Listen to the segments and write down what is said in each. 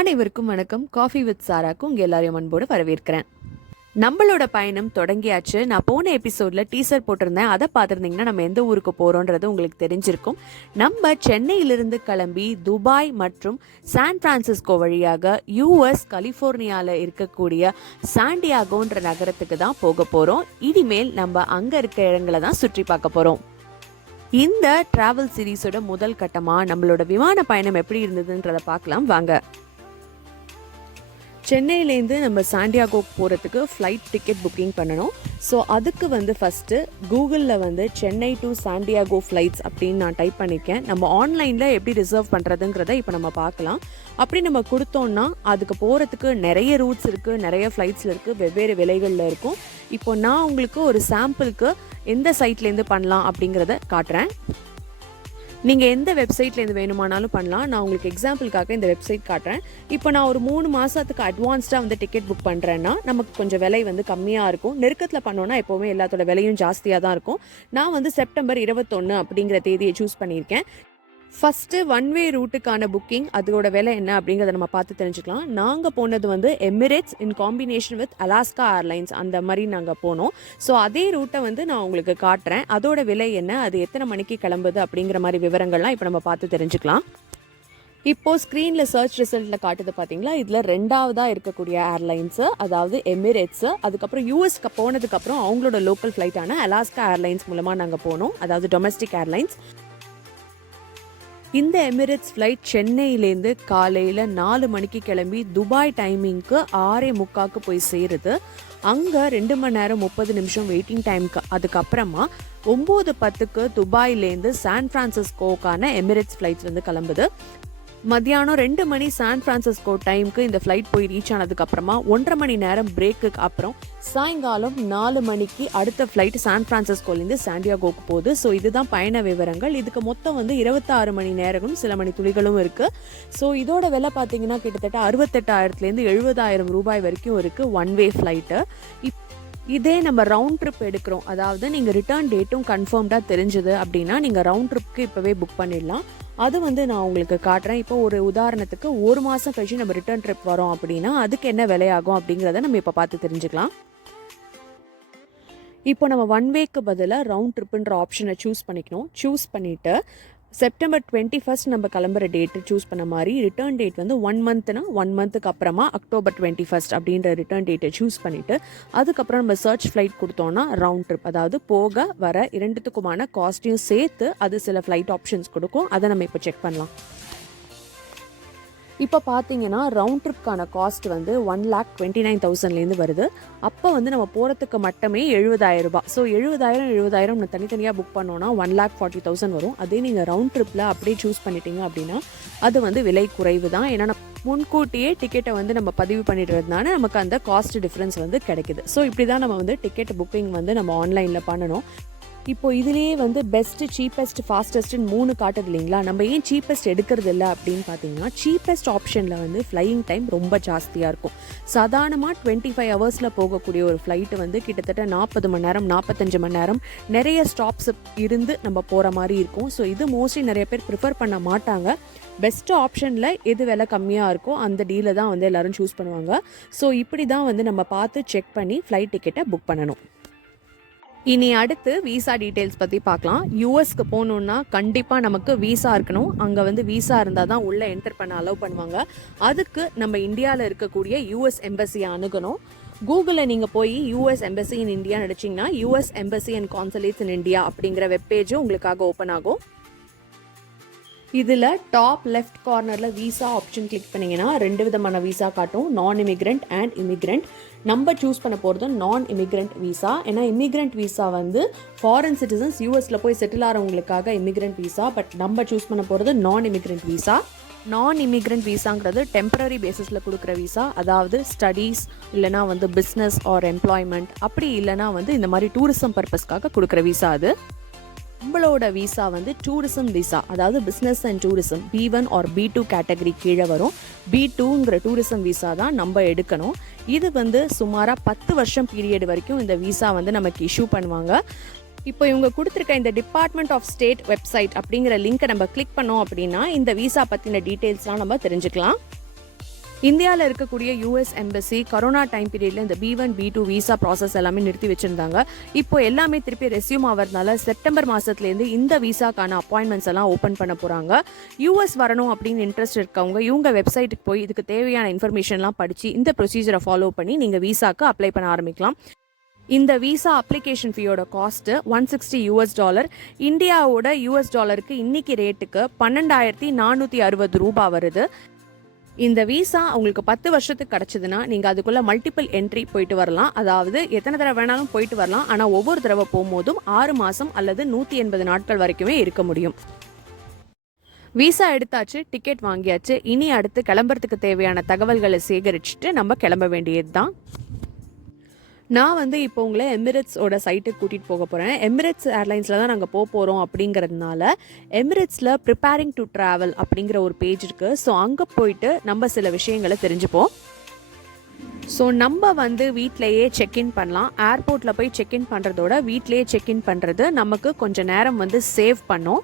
அனைவருக்கும் வணக்கம். Coffee with சாராக்கு உங்கள் எல்லாரையும் அன்போடு வரவேற்கிறேன். நம்மளோட பயணம் தொடங்கியாச்சு. நான் போன எபிசோடில் டீசர் போட்டிருந்தேன். அதை பார்த்துருந்தீங்கன்னா நம்ம எந்த ஊருக்கு போகிறோன்றது உங்களுக்கு தெரிஞ்சிருக்கும். நம்ம சென்னையிலிருந்து கிளம்பி துபாய் மற்றும் சான் பிரான்சிஸ்கோ வழியாக யூஎஸ் கலிஃபோர்னியாவில் இருக்கக்கூடிய சாண்டியாகோன்ற நகரத்துக்கு தான் போக போகிறோம். இனிமேல் நம்ம அங்கே இருக்க இடங்களை தான் சுற்றி பார்க்க போகிறோம். இந்த டிராவல் சீரீஸோட முதல் கட்டமாக நம்மளோட விமான பயணம் எப்படி இருந்ததுன்றதை பார்க்கலாம் வாங்க. சென்னையிலேருந்து நம்ம சாண்டியாகோக்கு போகிறதுக்கு ஃப்ளைட் டிக்கெட் புக்கிங் பண்ணணும். ஸோ அதுக்கு ஃபஸ்ட்டு கூகுளில் சென்னை டு சாண்டியாகோ ஃப்ளைட்ஸ் அப்படின்னு நான் டைப் பண்ணியிருக்கேன். நம்ம ஆன்லைனில் எப்படி ரிசர்வ் பண்ணுறதுங்கிறத இப்போ நம்ம பார்க்கலாம். அப்படி நம்ம கொடுத்தோன்னா அதுக்கு போகிறதுக்கு நிறைய ரூட்ஸ் இருக்குது, நிறைய ஃப்ளைட்ஸில் இருக்குது, வெவ்வேறு விலைகளில் இருக்கும். இப்போ நான் உங்களுக்கு ஒரு சாம்பிளுக்கு எந்த சைட்லேருந்து பண்ணலாம் அப்படிங்கிறத காட்டுறேன். நீங்கள் எந்த வெப்சைட்லேருந்து வேணுமானாலும் பண்ணலாம். நான் உங்களுக்கு எக்ஸாம்பிளுக்காக இந்த வெப்சைட் காட்டுறேன். இப்போ நான் ஒரு 3 மாதத்துக்கு அட்வான்ஸ்டாக டிக்கெட் புக் பண்ணுறேன்னா நமக்கு கொஞ்சம் விலை கம்மியாக இருக்கும். நெருக்கத்தில் பண்ணோன்னா எப்போவுமே எல்லாத்தோட விலையும் ஜாஸ்தியாக தான் இருக்கும். நான் செப்டம்பர் 21 அப்படிங்கிற தேதியை சூஸ் பண்ணியிருக்கேன். ஃபஸ்ட்டு ஒன் வே ரூட்டுக்கான புக்கிங் அதோட விலை என்ன அப்படிங்கிறத நம்ம பார்த்து தெரிஞ்சுக்கலாம். நாங்கள் போனது Emirates in combination with Alaska airlines அந்த மாதிரி நாங்கள் போனோம். ஸோ அதே ரூட்டை நான் உங்களுக்கு காட்டுறேன். அதோட விலை என்ன, அது எத்தனை மணிக்கு கிளம்புது அப்படிங்கிற மாதிரி விவரங்கள்லாம் இப்போ நம்ம பார்த்து தெரிஞ்சுக்கலாம். இப்போது ஸ்க்ரீனில் சர்ச் ரிசல்ட்டில் காட்டுது பார்த்தீங்களா, இதில் 2ஆவதாக இருக்கக்கூடிய ஏர்லைன்ஸு, அதாவது எமிரேட்ஸு. அதுக்கப்புறம் யூஎஸ்க்கு போனதுக்கப்புறம் அவங்களோட லோக்கல் ஃப்ளைட்டான அலாஸ்கா ஏர்லைன்ஸ் மூலமாக நாங்கள் போனோம், அதாவது டொமஸ்டிக் ஏர்லைன்ஸ். இந்த எமிரேட்ஸ் ஃப்ளைட் சென்னையிலேருந்து காலையில் 4 மணிக்கு கிளம்பி துபாய் டைமிங்க்கு 6:45 போய் சேருது. அங்கே 2 மணி நேரம் 30 நிமிஷம் வெயிட்டிங் டைமுக்கு அதுக்கப்புறமா 9:10க்கு துபாயிலேருந்து சான் பிரான்சிஸ்கோக்கான எமிரேட்ஸ் ஃப்ளைட்ஸ் கிளம்புது. மத்தியானம் 2 மணி சான் பிரான்சிஸ்கோ டைமுக்கு இந்த ஃப்ளைட் போய் ரீச் ஆனதுக்கப்புறமா 1.5 மணி நேரம் பிரேக்குக்கு அப்புறம் சாயங்காலம் 4 மணிக்கு அடுத்த ஃப்ளைட் சான் பிரான்சிஸ்கோலேருந்து சாண்டியாகோக்கு போகுது. ஸோ இதுதான் பயண விவரங்கள். இதுக்கு மொத்தம் 26 மணி நேரமும் சில மணி துளிகளும் இருக்குது. ஸோ இதோட விலை பார்த்தீங்கன்னா கிட்டத்தட்ட 68,000லேருந்து 70,000 ரூபாய் வரைக்கும் இருக்குது ஒன் வே ஃப்ளைட்டு. இதே நம்ம ரவுண்ட் ட்ரிப் எடுக்கிறோம், அதாவது நீங்கள் ரிட்டர்ன் டேட்டும் கன்ஃபார்ம்டாக தெரிஞ்சுது அப்படின்னா நீங்கள் ரவுண்ட் ட்ரிப்க்கு இப்போவே புக் பண்ணிடலாம். அது நான் உங்களுக்கு காட்டுறேன். இப்போ ஒரு உதாரணத்துக்கு 1 மாதம் கழிச்சு நம்ம ரிட்டர்ன் ட்ரிப் வரோம் அப்படின்னா அதுக்கு என்ன விலையாகும் அப்படிங்கிறத நம்ம இப்போ பார்த்து தெரிஞ்சுக்கலாம். இப்போ நம்ம ஒன் வேக்கு பதிலாக ரவுண்ட் ட்ரிப்புன்ற ஆப்ஷனை சூஸ் பண்ணிக்கணும். சூஸ் பண்ணிவிட்டு செப்டம்பர் 21 நம்ம கிளம்புற டேட்டு சூஸ் பண்ண மாதிரி ரிட்டர்ன் டேட் 1 மந்த்னா 1 மந்த்துக்கு அப்புறமா அக்டோபர் 21 அப்படின்ற ரிட்டர்ன் டேட்டை சூஸ் பண்ணிவிட்டு அதுக்கப்புறம் நம்ம சர்ச் ஃப்ளைட் கொடுத்தோன்னா ரவுண்ட் ட்ரிப், அதாவது போக வர இரண்டுத்துக்குமான காஸ்ட்டையும் சேர்த்து அது சில ஃப்ளைட் ஆப்ஷன்ஸ் கொடுக்கும். அதை நம்ம இப்போ செக் பண்ணலாம். இப்போ பார்த்தீங்கன்னா ரவுண்ட் ட்ரிப்கான காஸ்ட் 1,29,000லேருந்து வருது. அப்போ நம்ம போகிறதுக்கு மட்டுமே 70,000 ரூபாய். ஸோ 70,000 நம்ம தனித்தனியாக புக் பண்ணோன்னா 1,40,000 வரும். அதே நீங்கள் ரவுண்ட் ட்ரிப்பில் அப்படியே சூஸ் பண்ணிட்டீங்க அப்படின்னா அது விலை குறைவு தான். ஏன்னா முன்கூட்டியே டிக்கெட்டை நம்ம பதிவு பண்ணிடுறதுனால நமக்கு அந்த காஸ்ட் டிஃப்ரென்ஸ் கிடைக்குது. ஸோ இப்படி தான் நம்ம டிக்கெட் புக்கிங் நம்ம ஆன்லைனில் பண்ணணும். இப்போ இதுலேயே பெஸ்ட்டு, சீப்பஸ்ட், ஃபாஸ்டஸ்ட்னு 3 காட்டுது இல்லைங்களா. நம்ம ஏன் சீப்பஸ்ட் எடுக்கிறது இல்லை அப்படின்னு பார்த்தீங்கன்னா, சீப்பஸ்ட் ஆப்ஷனில் ஃப்ளையிங் டைம் ரொம்ப ஜாஸ்தியாக இருக்கும். சாதாரணமாக 25 ஹவர்ஸில் போகக்கூடிய ஒரு ஃப்ளைட்டு கிட்டத்தட்ட 40 மணி நேரம் 45 மணி நேரம் நிறைய ஸ்டாப்ஸ் இருந்து நம்ம போகிற மாதிரி இருக்கும். ஸோ இது மோஸ்ட்லி நிறைய பேர் ப்ரிஃபர் பண்ண மாட்டாங்க. பெஸ்ட்டு ஆப்ஷனில் எது விலை கம்மியாக இருக்கோ அந்த டீலை தான் எல்லோரும் சூஸ் பண்ணுவாங்க. ஸோ இப்படி தான் நம்ம பார்த்து செக் பண்ணி ஃப்ளைட் டிக்கெட்டை புக் பண்ணணும். இனி அடுத்து விசா டீட்டெயில்ஸ் பற்றி பார்க்கலாம். யூஎஸ்க்கு போகணுன்னா கண்டிப்பாக நமக்கு விசா இருக்கணும். அங்கே விசா இருந்தால் தான் உள்ளே என்டர் பண்ண அலோவ் பண்ணுவாங்க. அதுக்கு நம்ம இந்தியாவில் இருக்கக்கூடிய யூஎஸ் எம்பசியை அணுகணும். கூகுளில் நீங்கள் போய் யூஎஸ் எம்பசி இன் இந்தியா நினச்சிங்கன்னா US embassy and consulates in India அப்படிங்கிற வெப்பேஜும் உங்களுக்காக ஓப்பன் ஆகும். இதில் டாப் லெஃப்ட் கார்னரில் விசா ஆப்ஷன் கிளிக் பண்ணிங்கன்னா 2 விதமான விசா காட்டும், நான் இமிக்ரெண்ட் அண்ட் இமிக்ரெண்ட். நம்ம சூஸ் பண்ண போகிறது நான் இமிக்ரெண்ட் விசா. ஏன்னா இமிக்ரெண்ட் விசா ஃபாரின் சிட்டிசன்ஸ் யூஎஸில் போய் செட்டில் ஆகிறவங்களுக்காக இமிக்ரெண்ட் விசா. பட் நம்ம சூஸ் பண்ண போகிறது non immigrant visa. Non immigrant விசாங்கிறது டெம்பரரி பேசிஸில் கொடுக்குற விசா, அதாவது ஸ்டடீஸ் இல்லைனா பிஸ்னஸ் ஆர் எம்ப்ளாய்மெண்ட், அப்படி இல்லைனா இந்த மாதிரி டூரிசம் பர்பஸ்க்காக கொடுக்குற விசா. அது நம்மளோட விசா டூரிசம் விசா, அதாவது business and tourism B1 or B2 category கீழே வரும். B2ங்கிற டூரிசம் விசா தான் நம்ம எடுக்கணும். இது சுமாராக 10 வருஷம் பீரியட் வரைக்கும் இந்த விசா நமக்கு இஷ்யூ பண்ணுவாங்க. இப்போ இவங்க கொடுத்துருக்க இந்த டிபார்ட்மெண்ட் ஆஃப் ஸ்டேட் வெப்சைட் அப்படிங்கிற லிங்கை நம்ம கிளிக் பண்ணோம் அப்படின்னா இந்த விசா பற்றின டீட்டெயில்ஸ்லாம் நம்ம தெரிஞ்சுக்கலாம். இந்தியாவில் இருக்கக்கூடிய யூஎஸ் எம்பசி கொரோனா டைம் பீரியடில் இந்த B1 B2 விசா ப்ராசஸ் எல்லாமே நிறுத்தி வச்சுருந்தாங்க. இப்போ எல்லாமே திருப்பி ரெஸ்யூம் ஆகிறதுனால செப்டம்பர் மாதத்துலேருந்து இந்த விசாக்கான அப்பாயின்மெண்ட்ஸ் எல்லாம் ஓப்பன் பண்ண போகிறாங்க. யூஎஸ் வரணும் அப்படின்னு இன்ட்ரெஸ்ட் இருக்கவங்க இவங்க வெப்சைட்டுக்கு போய் இதுக்கு தேவையான இன்ஃபர்மேஷன்லாம் படித்து இந்த ப்ரொசீஜரை ஃபாலோ பண்ணி நீங்கள் விசாக்கு அப்ளை பண்ண ஆரம்பிக்கலாம். இந்த விசா அப்ளிகேஷன் ஃபீயோட காஸ்ட்டு $160. இந்தியாவோட US டாலருக்கு இன்னைக்கு ரேட்டுக்கு $12,460 வருது. இந்த விசா உங்களுக்கு 10 வருஷத்துக்கு கிடச்சிதுன்னா நீங்கள் அதுக்குள்ளே மல்டிபிள் என்ட்ரி போயிட்டு வரலாம். அதாவது எத்தனை தடவை வேணாலும் போயிட்டு வரலாம். ஆனால் ஒவ்வொரு தடவை போகும்போதும் 6 மாதம் அல்லது 180 நாட்கள் வரைக்குமே இருக்க முடியும். விசா எடுத்தாச்சு, டிக்கெட் வாங்கியாச்சு. இனி அடுத்து கிளம்புறதுக்கு தேவையான தகவல்களை சேகரிச்சுட்டு நம்ம கிளம்ப வேண்டியது தான். நான் இப்போ உங்களை எமிரேட்ஸோட சைட்டுக்கு கூட்டிகிட்டு போக போகிறேன். எமிரேட்ஸ் ஏர்லைன்ஸில் தான் நாங்கள் போகிறோம் அப்படிங்கிறதுனால எமிரேட்ஸில் ப்ரிப்பேரிங் டு ட்ராவல் அப்படிங்கிற ஒரு பேஜ் இருக்குது. ஸோ அங்கே போயிட்டு நம்ம சில விஷயங்களை தெரிஞ்சுப்போம். ஸோ நம்ம வீட்டிலையே செக்இன் பண்ணலாம். ஏர்போர்ட்டில் போய் செக்இன் பண்ணுறதோட வீட்டிலையே செக்இன் பண்ணுறது நமக்கு கொஞ்சம் நேரம் சேவ் பண்ணும்.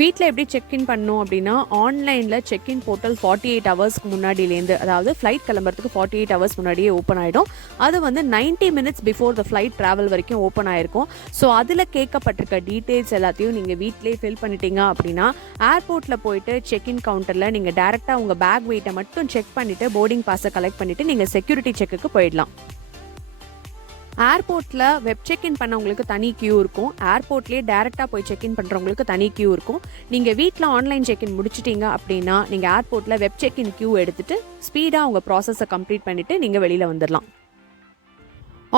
வீட்டில் எப்படி செக்இன் பண்ணணும் அப்படின்னா ஆன்லைனில் செக்இன் போர்ட்டல் 48 ஹவர்ஸ்க்கு முன்னாடியிலேருந்து, அதாவது ஃப்ளைட் கிளம்புறதுக்கு 48 ஹவர்ஸ் முன்னாடியே ஓப்பன் ஆகிடும். அது 90 minutes before the flight travel வரைக்கும் ஓப்பன் ஆகிருக்கும். ஸோ அதில் கேட்கப்பட்டிருக்க டீட்டெயில்ஸ் எல்லாத்தையும் நீங்கள் வீட்டிலே ஃபில் பண்ணிட்டீங்க அப்படின்னா ஏர்போர்ட்டில் போயிட்டு செக்இன் கவுண்டரில் நீங்கள் டேரெக்டாக உங்கள் பேக் வெயிட்டை மட்டும் செக் பண்ணிவிட்டு போர்டிங் பாஸை கலெக்ட் பண்ணிவிட்டு நீங்கள் செக்யூரிட்டி செக்குக்கு போயிடலாம். ஏர்போர்ட்டில் வெப் செக்இன் பண்ணவங்களுக்கு தனி கியூ இருக்கும். ஏர்போர்ட்லேயே டேரெக்டாக போய் செக்இன் பண்ணுறவங்களுக்கு தனி கியூ இருக்கும். நீங்கள் வீட்டில் ஆன்லைன் செக்இன் முடிச்சிட்டிங்க அப்படின்னா நீங்கள் ஏர்போர்ட்டில் வெப் செக்இன் கியூ எடுத்துகிட்டு ஸ்பீடாக உங்கள் ப்ராசஸை கம்ப்ளீட் பண்ணிவிட்டு நீங்கள் வெளியில் வந்துடலாம்.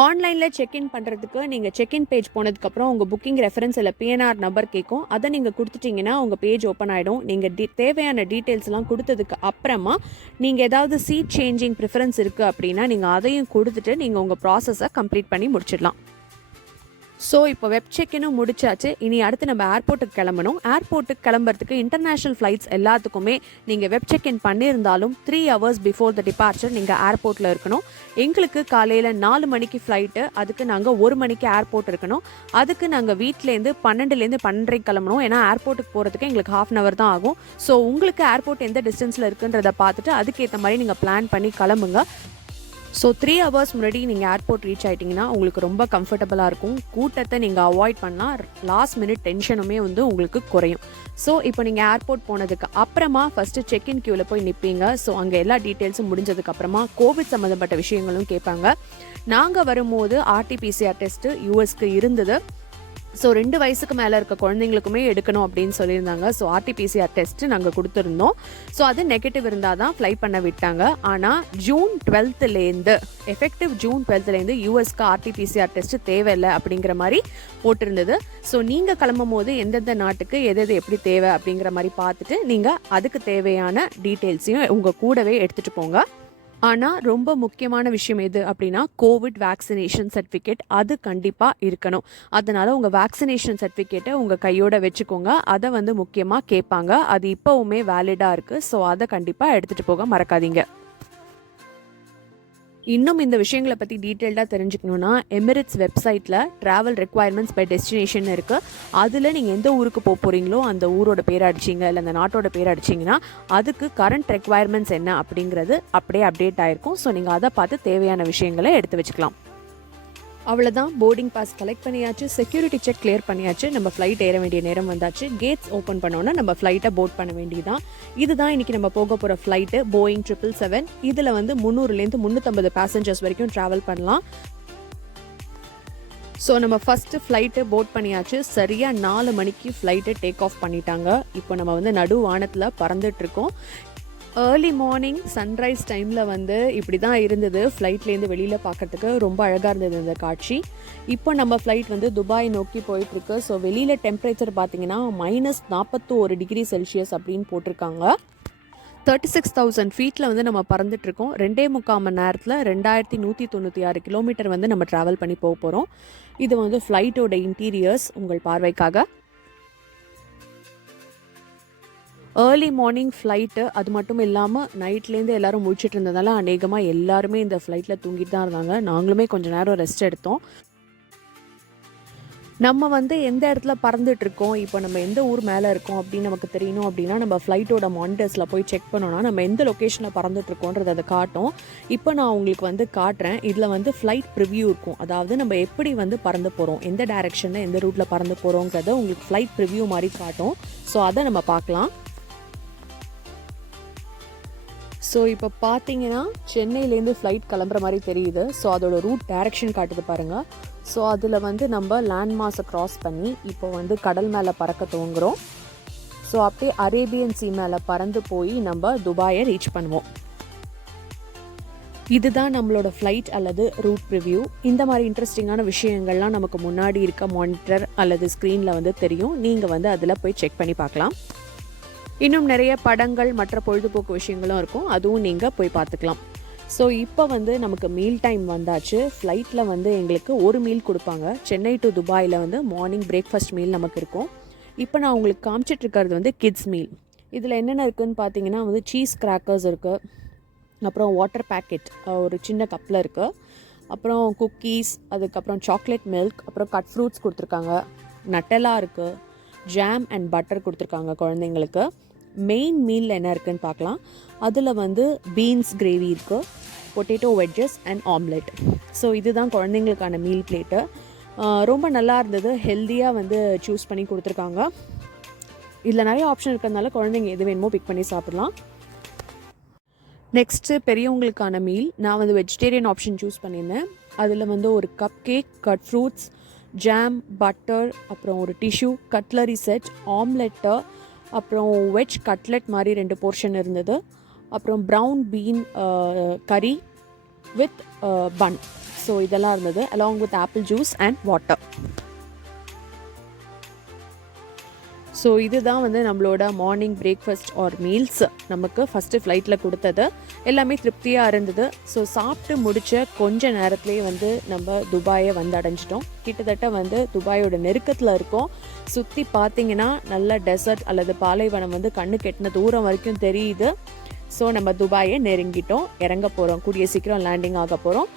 ஆன்லைனில் செக்இன் பண்ணுறதுக்கு நீங்கள் செக்இன் பேஜ் போனதுக்கப்புறம் உங்கள் புக்கிங் ரெஃபரன்ஸ் இல்லை PNR நம்பர் கேட்கும். அதை நீங்கள் கொடுத்துட்டிங்கன்னா உங்கள் பேஜ் ஓப்பன் ஆகிடும். நீங்கள் தேவையான டீட்டெயில்ஸ்லாம் கொடுத்ததுக்கு அப்புறமா நீங்கள் ஏதாவது சீட் சேஞ்சிங் ப்ரிஃபரன்ஸ் இருக்குது அப்படின்னா நீங்கள் அதையும் கொடுத்துட்டு நீங்கள் உங்கள் ப்ராசஸை கம்ப்ளீட் பண்ணி முடிச்சிடலாம். ஸோ இப்போ வெப் செக்இனும் முடிச்சாச்சு. இனி அடுத்து நம்ம ஏர்போர்ட்டுக்கு கிளம்பணும். ஏர்போர்ட்டுக்கு கிளம்புறதுக்கு இன்டர்நேஷ்னல் ஃப்ளைட்ஸ் எல்லாத்துக்குமே நீங்கள் வெப் செக்இன் பண்ணியிருந்தாலும் 3 ஹவர்ஸ் பிஃபோர் த டிபார்ச்சர் நீங்கள் ஏர்போர்ட்டில் இருக்கணும். எங்களுக்கு காலையில் 4 மணிக்கு ஃப்ளைட்டு, அதுக்கு நாங்கள் 1 மணிக்கு ஏர்போர்ட் இருக்கணும். அதுக்கு நாங்கள் வீட்டிலேருந்து 12லேருந்து 12:30 கிளம்பணும். ஏன்னா ஏர்போர்ட்டுக்கு போகிறதுக்கு எங்களுக்கு 1/2 hour தான் ஆகும். ஸோ உங்களுக்கு ஏர்போர்ட் எந்த டிஸ்டன்ஸில் இருக்குன்றதை பார்த்துட்டு அதுக்கேற்ற மாதிரி நீங்கள் பிளான் பண்ணி கிளம்புங்க. ஸோ 3 ஹவர்ஸ் முன்னாடி நீங்கள் ஏர்போர்ட் ரீச் ஆகிட்டிங்கன்னா உங்களுக்கு ரொம்ப கம்ஃபர்டபுளாக இருக்கும். கூட்டத்தை நீங்கள் அவாய்ட் பண்ணால் லாஸ்ட் மினிட் டென்ஷனுமே உங்களுக்கு குறையும். ஸோ இப்போ நீங்கள் ஏர்போர்ட் போனதுக்கு அப்புறமா ஃபஸ்ட்டு செக்இன் கியூவில் போய் நிற்பீங்க. ஸோ அங்கே எல்லா டீட்டெயில்ஸும் முடிஞ்சதுக்கப்புறமா கோவிட் சம்மந்தப்பட்ட விஷயங்களும் கேட்பாங்க. நாங்கள் வரும்போது RT-PCR டெஸ்ட்டு யூஎஸ்க்கு இருந்தது. ஸோ 2 வயசுக்கு மேலே இருக்க குழந்தைங்களுக்குமே எடுக்கணும் அப்படின்னு சொல்லியிருந்தாங்க. ஸோ RT-PCR டெஸ்ட்டு நாங்கள் கொடுத்துருந்தோம். ஸோ அது நெகட்டிவ் இருந்தால் தான் ஃப்ளை பண்ண விட்டாங்க. ஆனால் June 12லேருந்து எஃபெக்டிவ் June 12லேருந்து யூஎஸ்க்கு RT-PCR டெஸ்ட்டு தேவையில்லை அப்படிங்கிற மாதிரி போட்டிருந்தது. ஸோ நீங்கள் கிளம்பும் போது எந்தெந்த நாட்டுக்கு எது எப்படி தேவை அப்படிங்கிற மாதிரி பார்த்துட்டு நீங்கள் அதுக்கு தேவையான டீட்டெயில்ஸையும் உங்கள் கூடவே எடுத்துகிட்டு போங்க. ஆனால் ரொம்ப முக்கியமான விஷயம் எது அப்படின்னா கோவிட் வேக்சினேஷன் சர்டிஃபிகேட் அது கண்டிப்பாக இருக்கணும். அதனால் உங்கள் வேக்சினேஷன் சர்டிஃபிகேட்டை உங்கள் கையோட வச்சுக்கோங்க. அதை முக்கியமாக கேட்பாங்க. அது இப்போவுமே வேலிடாக இருக்குது. ஸோ அதை கண்டிப்பாக எடுத்துகிட்டு போக மறக்காதீங்க. இன்னும் இந்த விஷயங்களை பற்றி டீட்டெயில்டாக தெரிஞ்சுக்கணுன்னா எமிரேட்ஸ் வெப்சைட்டில் ட்ராவல் ரெக்குவயர்மெண்ட்ஸ் பை டெஸ்டினேஷன் இருக்குது. அதில் நீங்கள் எந்த ஊருக்கு போக போகிறீங்களோ அந்த ஊரோட பேர் அடிச்சிங்க இல்லை அந்த நாட்டோட பேர் அடிச்சிங்கன்னா அதுக்கு கரண்ட் ரெக்குவயர்மெண்ட்ஸ் என்ன அப்படிங்கிறது அப்படியே அப்டேட் ஆகிருக்கும். ஸோ நீங்கள் அதை பார்த்து தேவையான விஷயங்களை எடுத்து வச்சுக்கலாம். அவ்வளோதான், போர்டிங் பாஸ் கலெக்ட் பண்ணியாச்சு, செக்யூரிட்டி செக் கிளியர் பண்ணியாச்சு, நம்ம ஃப்ளைட் ஏற வேண்டிய நேரம் வந்தாச்சு. கேட்ஸ் ஓப்பன் பண்ணோன்னா நம்ம ஃப்ளைட்டை போர்ட் பண்ண வேண்டியதான். இதுதான் இன்றைக்கி நம்ம போக போகிற ஃப்ளைட்டு Boeing 777. இதில் 300லேருந்து 350 பேசஞ்சர்ஸ் வரைக்கும் ட்ராவல் பண்ணலாம். ஸோ நம்ம ஃபஸ்ட்டு ஃப்ளைட்டு போர்ட் பண்ணியாச்சு. சரியாக 4 மணிக்கு ஃப்ளைட்டு டேக் ஆஃப் பண்ணிட்டாங்க. இப்போ நம்ம நடு வானத்தில் பறந்துட்டுருக்கோம். ஏர்லி மார்னிங் சன்ரைஸ் டைமில் இப்படி தான் இருந்தது. ஃப்ளைட்லேருந்து வெளியில் பார்க்கறதுக்கு ரொம்ப அழகாக இருந்தது இந்த காட்சி. இப்போ நம்ம ஃப்ளைட் துபாய் நோக்கி போயிட்டுருக்கு. ஸோ வெளியில் டெம்பரேச்சர் பார்த்தீங்கன்னா -41 டிகிரி செல்சியஸ் அப்படின்னு போட்டிருக்காங்க. 36,000 ஃபீட்டில் நம்ம பறந்துட்டுருக்கோம். 2.25 மணி நேரத்தில் 2196 கிலோமீட்டர் நம்ம ட்ராவல் பண்ணி போக போகிறோம். இது ஃப்ளைட்டோட இன்டீரியர்ஸ் உங்கள் பார்வைக்காக. ஏர்லி மார்னிங் ஃப்ளைட்டு, அது மட்டும் இல்லாமல் நைட்லேருந்து எல்லோரும் முழிச்சிட்டு இருந்ததால அநேகமாக எல்லாருமே இந்த ஃப்ளைட்டில் தூங்கிட்டு தான் இருந்தாங்க. நாங்களுமே கொஞ்சம் நேரம் ரெஸ்ட் எடுத்தோம். நம்ம வந்து எந்த இடத்துல பறந்துட்டுருக்கோம், இப்போ நம்ம எந்த ஊர் மேலே இருக்கோம் அப்படின்னு நமக்கு தெரியணும் அப்படின்னா, நம்ம ஃப்ளைட்டோட மானிட்டர்ஸில் போய் செக் பண்ணோன்னா நம்ம எந்த லொக்கேஷனில் பறந்துட்டுருக்கோன்றது அதை காட்டும். இப்போ நான் உங்களுக்கு வந்து காட்டுறேன். இதில் வந்து ஃப்ளைட் ப்ரிவ்யூ இருக்கும். அதாவது நம்ம எப்படி வந்து பறந்து போகிறோம், எந்த டைரெக்ஷனில் எந்த ரூட்டில் பறந்து போகிறோங்கிறத உங்களுக்கு ஃப்ளைட் ப்ரிவ்யூ மாதிரி காட்டும். ஸோ அதை நம்ம பார்க்கலாம். ஸோ இப்போ பார்த்தீங்கன்னா சென்னையிலேருந்து ஃப்ளைட் கிளம்புற மாதிரி தெரியுது. ஸோ அதோட ரூட் டைரக்ஷன் காட்டுது பாருங்கள். ஸோ அதில் வந்து நம்ம லேண்ட் மாஸை க்ராஸ் பண்ணி இப்போ வந்து கடல் மேலே பறக்க துவங்குறோம். ஸோ அப்படியே அரேபியன் சீ மேலே பறந்து போய் நம்ம துபாயை ரீச் பண்ணுவோம். இதுதான் நம்மளோட ஃப்ளைட் அல்லது ரூட் ப்ரிவ்யூ. இந்த மாதிரி இன்ட்ரெஸ்டிங்கான விஷயங்கள்லாம் நமக்கு முன்னாடி இருக்க மானிட்டர் அல்லது ஸ்க்ரீனில் வந்து தெரியும். நீங்கள் வந்து அதில் போய் செக் பண்ணி பார்க்கலாம். இன்னும் நிறைய படங்கள் மற்ற பொழுதுபோக்கு விஷயங்களும் இருக்கும். அதுவும் நீங்கள் போய் பார்த்துக்கலாம். ஸோ இப்போ வந்து நமக்கு மீல் டைம் வந்தாச்சு. ஃப்ளைட்டில் வந்து எங்களுக்கு ஒரு மீல் கொடுப்பாங்க. சென்னை டு துபாயில் வந்து மார்னிங் பிரேக்ஃபாஸ்ட் மீல் நமக்கு இருக்கும். இப்போ நான் உங்களுக்கு காமிச்சிட்ருக்கிறது வந்து கிட்ஸ் மீல். இதில் என்னென்ன இருக்குதுன்னு பார்த்தீங்கன்னா வந்து சீஸ் கிராக்கர்ஸ் இருக்குது, அப்புறம் வாட்டர் பேக்கெட் ஒரு சின்ன கப்பில் இருக்குது, அப்புறம் குக்கீஸ், அதுக்கப்புறம் சாக்லேட் மில்க், அப்புறம் கட் ஃப்ரூட்ஸ் கொடுத்துருக்காங்க, நட்டெல்லா இருக்குது, ஜாம் அண்ட் பட்டர் கொடுத்துருக்காங்க குழந்தைங்களுக்கு. மெயின் மீல் என்ன இருக்குதுன்னு பார்க்கலாம். அதில் வந்து பீன்ஸ் கிரேவி இருக்குது, potato wedges and omelette. So இதுதான் குழந்தைங்களுக்கான மீல் பிளேட்டு. ரொம்ப நல்லா இருந்தது. ஹெல்த்தியாக வந்து சூஸ் பண்ணி கொடுத்துருக்காங்க. இதில் நிறைய ஆப்ஷன் இருக்கிறதுனால குழந்தைங்க எது வேணுமோ பிக் பண்ணி சாப்பிட்லாம். நெக்ஸ்ட்டு பெரியவங்களுக்கான மீல். நான் வந்து வெஜிடேரியன் ஆப்ஷன் சூஸ் பண்ணியிருந்தேன். அதில் வந்து ஒரு cup cake, cut fruits, jam, butter, அப்புறம் ஒரு டிஷ்யூ, கட்லரி செட், ஆம்லெட்டு, அப்புறம் வெஜ் கட்லெட் மாதிரி 2 போர்ஷன் இருந்தது, அப்புறம் ப்ரௌன் பீன் கறி வித் பன். ஸோ இதெல்லாம் இருந்தது along with apple juice and water. So இதுதான் வந்து நம்மளோட மார்னிங் பிரேக்ஃபாஸ்ட் ஆர் மீல்ஸ் நமக்கு ஃபஸ்ட்டு ஃப்ளைட்டில் கொடுத்தது. எல்லாமே திருப்தியாக இருந்தது. ஸோ சாப்பிட்டு முடித்த கொஞ்ச நேரத்துலேயே வந்து நம்ம துபாயை வந்து அடைஞ்சிட்டோம். கிட்டத்தட்ட வந்து துபாயோட நெருக்கத்தில் இருக்கோம். சுற்றி பார்த்தீங்கன்னா நல்ல டெசர்ட் அல்லது பாலைவனம் வந்து கண்ணு கெட்டின தூரம் வரைக்கும் தெரியுது. ஸோ நம்ம துபாயை நெருங்கிட்டோம், இறங்க போகிறோம், கூடிய சீக்கிரம் லேண்டிங் ஆக போகிறோம்.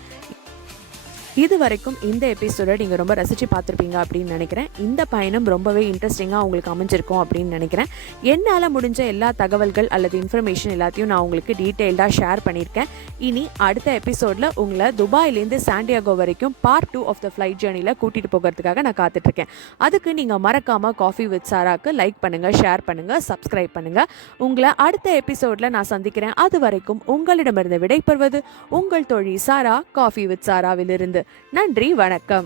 இது வரைக்கும் இந்த எபிசோட நீங்கள் ரொம்ப ரசித்து பார்த்துருப்பீங்க அப்படின்னு நினைக்கிறேன். இந்த பயணம் ரொம்பவே இன்ட்ரெஸ்டிங்காக உங்களுக்கு அமைஞ்சிருக்கும் அப்படின்னு நினைக்கிறேன். என்னால் முடிஞ்ச எல்லா தகவல்கள் அல்லது இன்ஃபர்மேஷன் எல்லாத்தையும் நான் உங்களுக்கு டீட்டெயில்டாக ஷேர் பண்ணியிருக்கேன். இனி அடுத்த எபிசோடில் உங்களை துபாயிலேருந்து சாண்டியாகோ வரைக்கும் பார்ட் 2 ஆஃப் த ஃப்ளைட் ஜேர்னியில் கூட்டிகிட்டு போகிறதுக்காக நான் காத்துட்ருக்கேன். அதுக்கு நீங்கள் மறக்காமல் காஃபி வித் சாராக்கு லைக் பண்ணுங்கள், ஷேர் பண்ணுங்கள், சப்ஸ்கிரைப் பண்ணுங்கள். உங்களை அடுத்த எபிசோடில் நான் சந்திக்கிறேன். அது வரைக்கும் உங்களிடமிருந்து விடைபெறுவது உங்கள் தோழி சாரா, காஃபி வித் சாராவிலிருந்து. நன்றி, வணக்கம்.